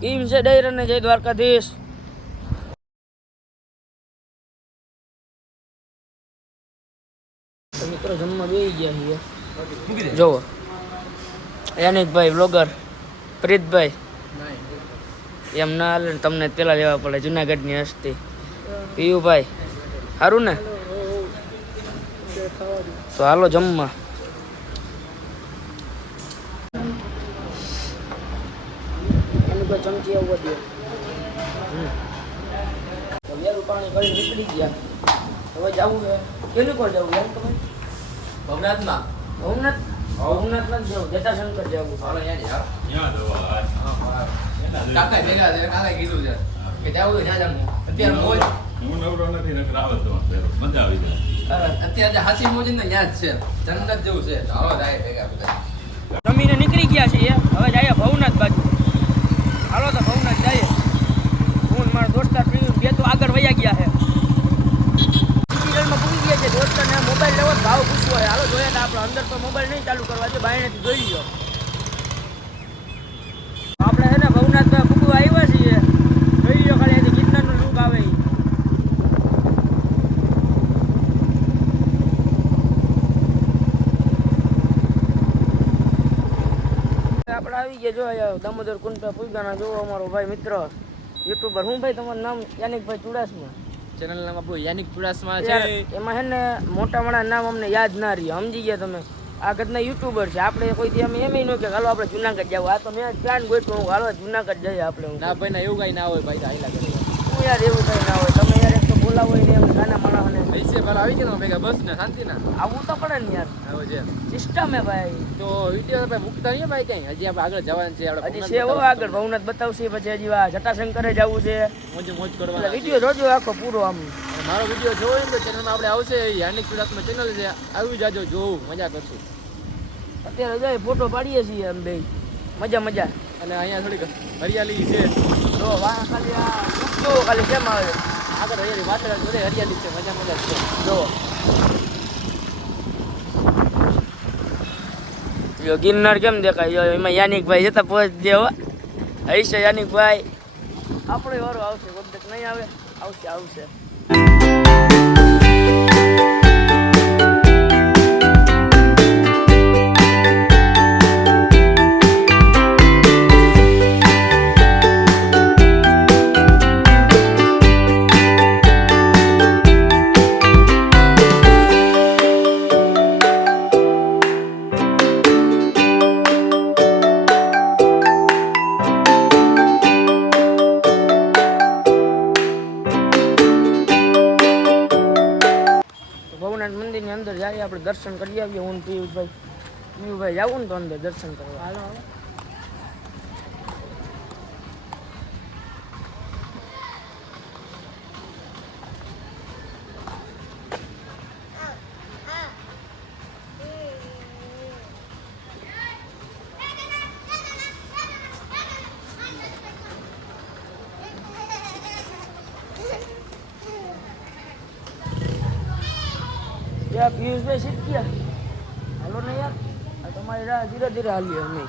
કેમ છે ડાયરા ને જય દ્વારકાધીશ. મિત્રો જમવા બેસી ગયા છીએ. જોવો યાનિકભાઈ બ્લોગર પ્રીતભાઈ એમ ના હાલે ને તમને પેલા લેવા પડે જુનાગઢની હસ્તી પીયુભાઈ સારું ને તો હાલો જમવા. ચમચી આવવા દે વેરું પાણી ભરી નીકળી ગયા. હવે જવું છે કેની કોણ જવું એમ તમે ભવનાથમાં ભવનાથ નથી જવું જટાશંકર જવું. કાકા ભેગા છે કાકા કીધું છે કે જવું છે અત્યારે મોજ હું નવરો નથી નકર આવે તો મજા આવી જાય. અત્યારે હાસી મોજ ને યાદ છે જન્નત જેવું છે. હાલો જાય ભેગા બધા જમીને નીકળી ગયા છીએ. હવે જાય ભવનાથ બાજુ. હાલો તો ભવનાથ જાય. હું મારા દોસ્તાર બે તો આગળ વયા ગયા છે. ડિજિટલમાં પૂરી ગયા છે. દોસ્તારને મોબાઈલ લેવો ભાવ પૂછવો હોય. હાલો જોઈએ તો આપણે અંદર તો મોબાઈલ નહીં ચાલુ કરવા છે. બાયણેથી જોઈ લો. આપણે છે ને ભવનાથ પૂકવા આવ્યા છીએ. જોઈ લો ખાલી અહીંથી ગિરનારનું લુક આવે. આપણે આવી ગયા જો દામોદર કુંડ પર પૂજાના જોવો અમારો ભાઈ મિત્ર યુટ્યુબર. હું ભાઈ તમારું નામ યાનિકભાઈ ચુડાસમા ચેનલ નામ આપણું યાનિક ચુડાસમા છે. એમાં છે ને મોટા મોટા નામ અમને યાદ ના રહ્યો. સમજી ગયા તમે. આ ઘરના યુટ્યુબર છે. આપણે કોઈ દી અમે એમ ન કે હાલો આપણે જુનાગઢ જાવ. આ તો મેં પ્લાન ગોઠવું હાલો જુનાગઢ જઈએ આપણે. ના ભાઈ ના એવું કઈ ના હોય ભાઈ. હાઈલા કરે હું યાર એવું કઈ ના હોય. તમે યાર એક તો બોલાવો ને એમ નાના માણસને પૈસે પેલા આવી ગયા ભેગા બસ ને શાંતિ ના આવવું તો પડે ને યાર. આવો છે સિસ્ટમ હે ભાઈ. તો વિડીયો ભાઈ મૂકતા નહીં ભાઈ ક્યાંય. હજી આપણે આગળ જવાનું છે. આપણે હજી છે આગળ ભવનાથ બતાવશે. પછી હજી આ જટાશંકરે જવું છે. મોજ કરવા વિડીયો જોજો આખો પૂરો. આમ મારો વિડીયો જોવો ને તો ચેનલમાં આપણે આવશે યાનિક ચુડાસમા ચેનલ છે. આવી જાજો જોવું મજા કરશું. અત્યારે જાય ફોટો પાડીએ છીએ એમ બે મજા અને અહીંયા થોડીક હરિયાળી છે. જો વાહ ખાલી આ જો ખાલી કેમ આવે આગળ હરિયાળી વાસણ બધે હરિયાળી છે. મજા છે જો ગિરનાર કેમ દેખાય. જો એમાં યાનિકભાઈ જતા પહોંચ દેવો હરીશ યાનિકભાઈ. આપણે વારો આવશે. વખત નહીં આવે આવશે. ભવનાથ મંદિરની અંદર જઈએ આપણે દર્શન કરી આવીએ. હું પીયુભાઈ જાવું ને તો અંદર દર્શન કરવા. હાલો પિયુષભાઈ શીખ ગયા. હાલો ને યાર આ તમારી રાહ ધીરે ધીરે હાલીએ અમે.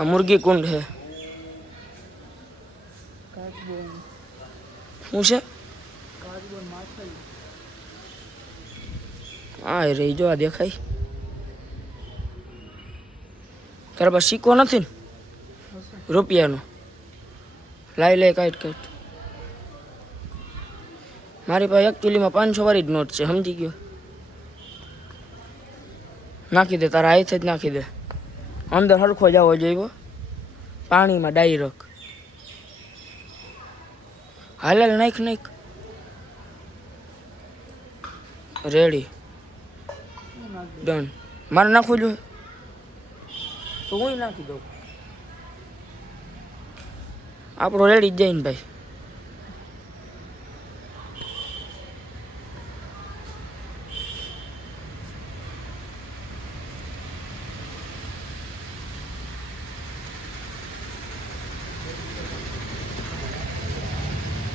આ મુર્ગી કુંડ છે. શું છે હા રહી જો આ દેખાય. તારા પાસે સિક્કો નથી ને રૂપિયાનો? લાઈ કાઢ. મારી પાસે એકચ્યુઅલીમાં 500 વાળી જ નોટ છે. સમજી ગયો? નાખી દે તારા હાથે જ નાખી દે. અંદર હરખો જવો જોઈએ પાણીમાં ડાયરેક્ટ. હાલ નાખ નાખ રેડી ડન મારે નાખવું જોઈએ તો હું નાખી દઉં આપણો રેડી જ જાય ને ભાઈ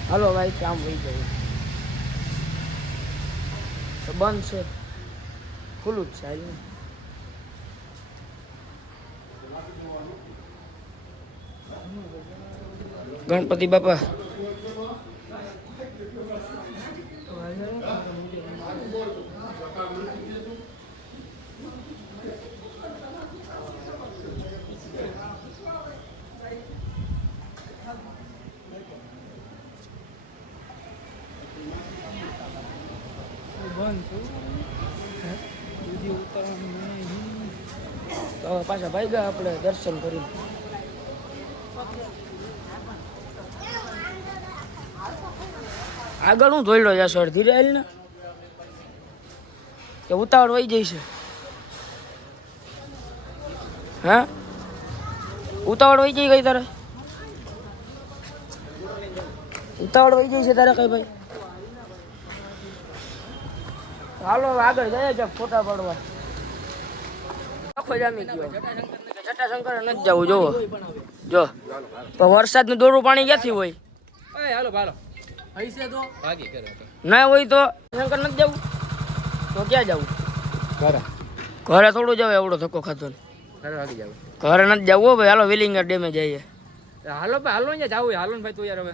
હાલો ભાઈ આમ વહી જાય તો બંધ છે ખુલ્લું જ છે હાલ ગણપતિ બાપા તો પાછા ભાઈ ગયા આપણે દર્શન કરીને આગળ હું ધોઈડો જશો ધીરે હાલ ને કે ઉતાવળ વહી જઈશે હા ઉતાવળ વહી જઈ ગઈ તારે ઉતાવળ વહી જઈ છે તારે કઈ ભાઈ હાલો આગળ જાય છે ફોટા પાડવા આખો જામી ગયો જટાશંકર નથી જવું જોવો જો તો વરસાદનું દોરું પાણી ક્યાંથી હોય ના હોય તો શંકર નથી જવું તો ક્યાં જવું ઘરે થોડું જવાય એવડો ધક્કો ખાતો ઘરે નથી જવું ભાઈ હાલો વિલિંગર ડેમે જઈએ હાલો ભાઈ હાલો ને જવું હાલો ને ભાઈ તું યાર હવે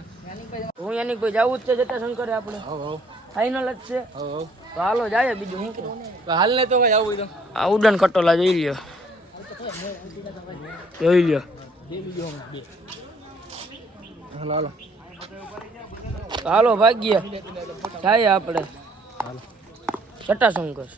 હું યાની કોઈ જવું જ છે જટાશંકર આપણે ફાઇનલ જ છે તો હાલો જાય બીજું શું કેવું હાલ ને તો ભાઈ આવું આ ઉડન કટોલા જોઈ લ્યો હાલો હાલો ભાગ્ય થાય આપણે જટાશંકર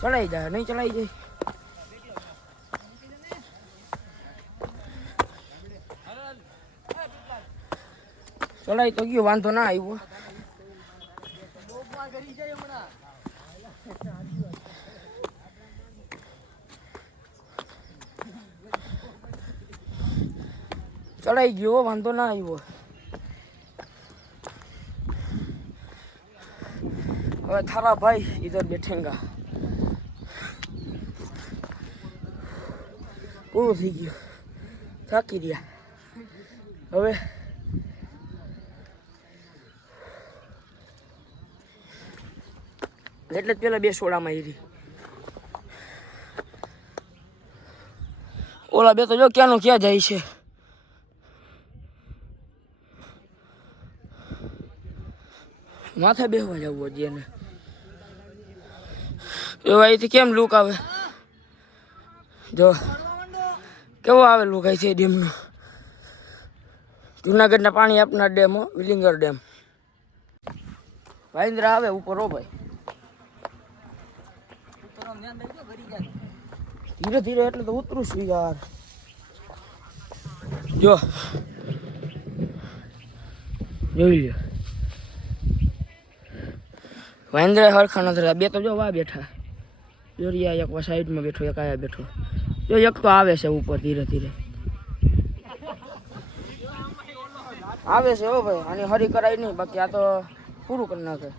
ચલાઈ જાય નહીં ચલાઈ જાય ચલાઈ તો ગયો વાંધો ના આવ્યો ચડાઈ ગયો, વાંધો ના આવ્યો. હવે થારા ભાઈ ઇધર બેઠેંગા. પૂરું થઈ ગયું, થાકી રહ્યા. હવે એટલે જ પેલા 2 સોડામાં આવી. ઓલા 2 તો જો ક્યાંનું ક્યાં જાય છે. માથે બેસવા જવું હજી એને. જો અહીંથી કેમ લુક આવે, જો કેવો આવે લુક અહીંથી ડેમનો. જુનાગઢના પાણી આપનાર ડેમ હો, વિલિંગર ડેમ. ભાઈન્દ્રા આવે ઉપર. હો ભાઈ ધીરે ધીરે એટલે તો ઉતરું છું યાર. જો જોઈ લ્યો, વાંદરા હરખા નથી. 2 તો જો વા બેઠા. જોરિયા એક સાઈડમાં બેઠો, એક આયા બેઠો. જો એક તો આવે છે ઉપર ધીરે ધીરે આવે છે. હો ભાઈ આની હરી કરાય નહીં, બાકી આ તો પૂરું કરી નાખે.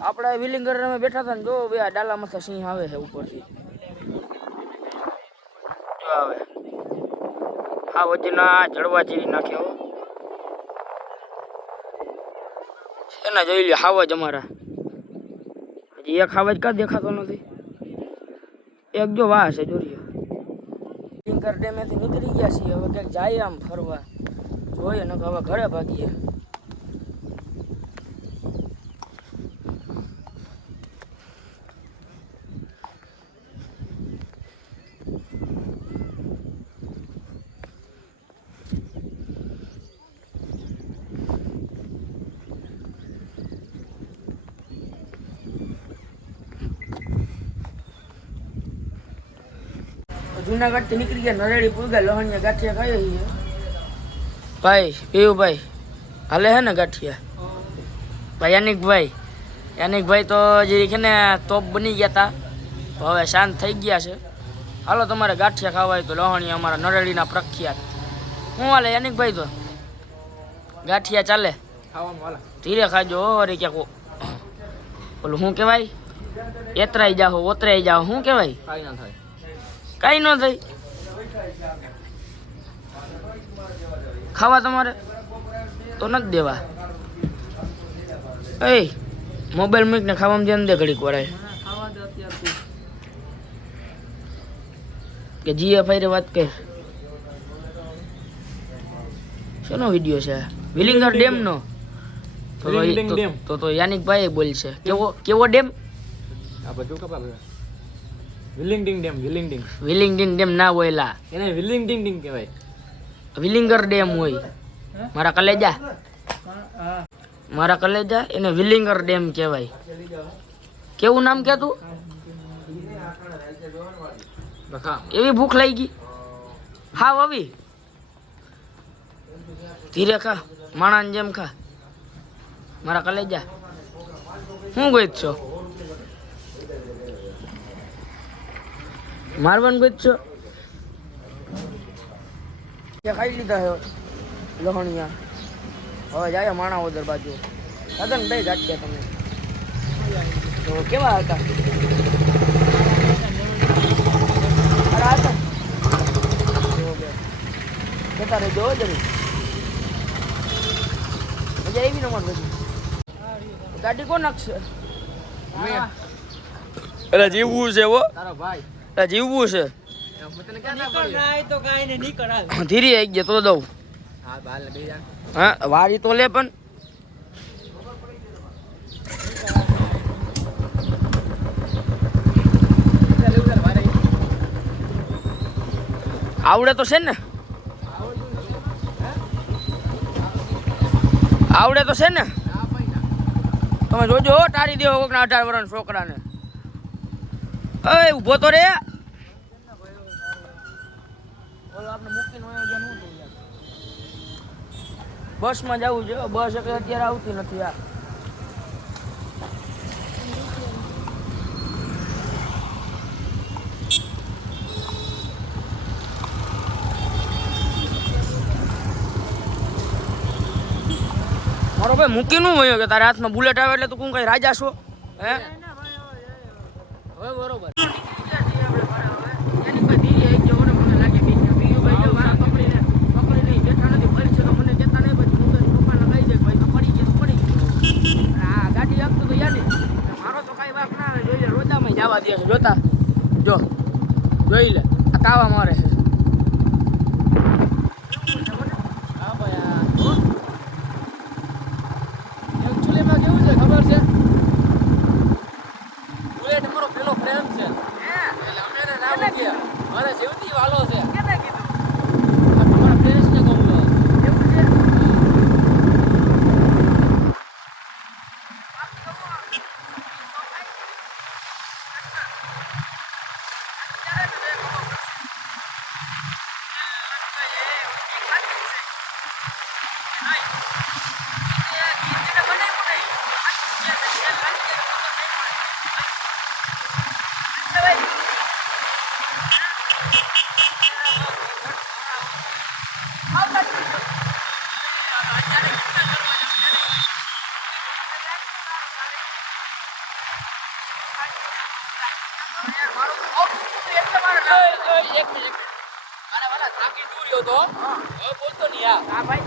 આપણે વિલિંગર અમે બેઠા હતા ને, જો બે ડાલા માથે સિંહ આવે છે ઉપરથી. જો આવે આ વજના જડવા ચીરી નાખ્યો. એના જોઈ લે હાવજ અમારા. હજી એક હાવજ કા દેખાતો નથી. એક જો વાહ છે જોરિયો. વિલિંગર ડેમેથી નીકળી ગયા છીએ. હવે ક્યાંક જાય આમ ફરવા જોઈએ ને, હવે ઘરે ભાગીએ. જુનાગઢ થી નીકળી ગયા, નરેડી પૂગ્યા, લહણિયા ગાંઠિયા ખાઈએ છીએ. ભાઈ પીયુભાઈ હાલે હે ને ગાંઠિયા? ભાઈ યાનિકભાઈ તો જે છે ને તોપ બની ગયા હતા, હવે શાંત થઈ ગયા છે. હાલો તમારે ગાંઠિયા ખાવા હોય તો લહણિયા અમારા નરેડીના પ્રખ્યાત. શું હાલે યાનિકભાઈ? તો ગાંઠિયા ચાલે ધીરે ખાજો. અરે ક્યાંક ઓલું શું કહેવાય, એતરાઈ જાઓ ઓતરાઈ જાઓ, શું કહેવાય? કાંઈ ન થાય. ખાવા તમારે તો નથી દેવા. એ મોબાઈલ મૂકીને ખાવામાં ધ્યાન દે ઘડીક વરાય. કે GFI રે વાત કર. શેનો વિડીયો છે? વિલિંગર ડેમ નો. તો યાનિકભાઈ બોલશે. કેવો ડેમ? આ બધું કપા વિલિંગડિંગ ડેમ ના બોયલા, એને વિલિંગડિંગ કહેવાય. વિલિંગર ડેમ હોય. મારા કલેજા એને વિલિંગર ડેમ કહેવાય. કેવું નામ કે તું? એવી ભૂખ લાગી ગઈ? હા આવી ધીરે ખા, માણાની જેમ ખા. મારા કલેજા હું ગોઈત છો? મારવાનું ગોઈત છો? ખાઈ લીધા છે લહણિયા. હવે જાય માણા ઓદર બાજુ. દાદા ભાઈ ગાંઠિયા તમે તો કેવા હતા? અરે હતા જતા રહેજો જરી. મજા આવી ને અમારે બધી. ગાડી કોણ નાખશે? અરે જીવવું છે હો તારો ભાઈ. જીવવું છે ધીરે આવી ગયા તો દઉં. હા વારી તો લે પણ. આવડે તો છે ને? આવડે તો છે ને? તમે જોજો ટારી દેવો કોકના 18 વર્ષના છોકરાને. એ ઊભો તો રે. ઓલો આપણે મૂકીને હોય ગયા નું બસમાં જવું છે બસ એટલે અત્યારે આવતી નથી આ મારો ભાઈ મૂકી નું હોય કે તારા હાથમાં બુલેટ આવે એટલે તું કોણ કઈ રાજા છો હે હવે બરોબર જવા દે જોતા જો જોઈ લે આ કાવા મારે છે હા ભાઈ આ એકચ્યુઅલીમાં કેવું છે ખબર છે બુલેટ મારો પેલો પ્રેમ છે એટલે અમે એને ના મૂક્યા મારે જીવતી વાલો છે તમારા ફ્રેન્ડ્સને કહું છું એક મિનિટ મારા વાલા થાકી દૂર્યો તો હવે બોલતો નહીં યાર હા ભાઈ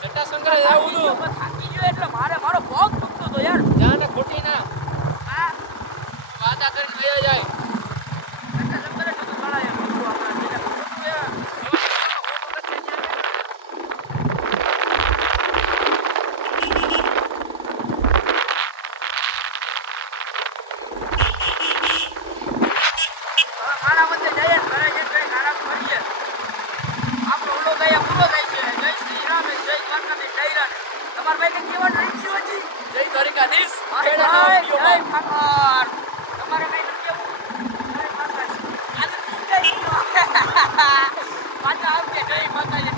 જટાશંકર આવું છું થાકી ગયો એટલે મારો પગ દુખતો તો યાર જાને ખોટી ના હા વાદા કરીને વયો જાય જય દ્વારિકાધીશ પાછા આવજે જય માતાજી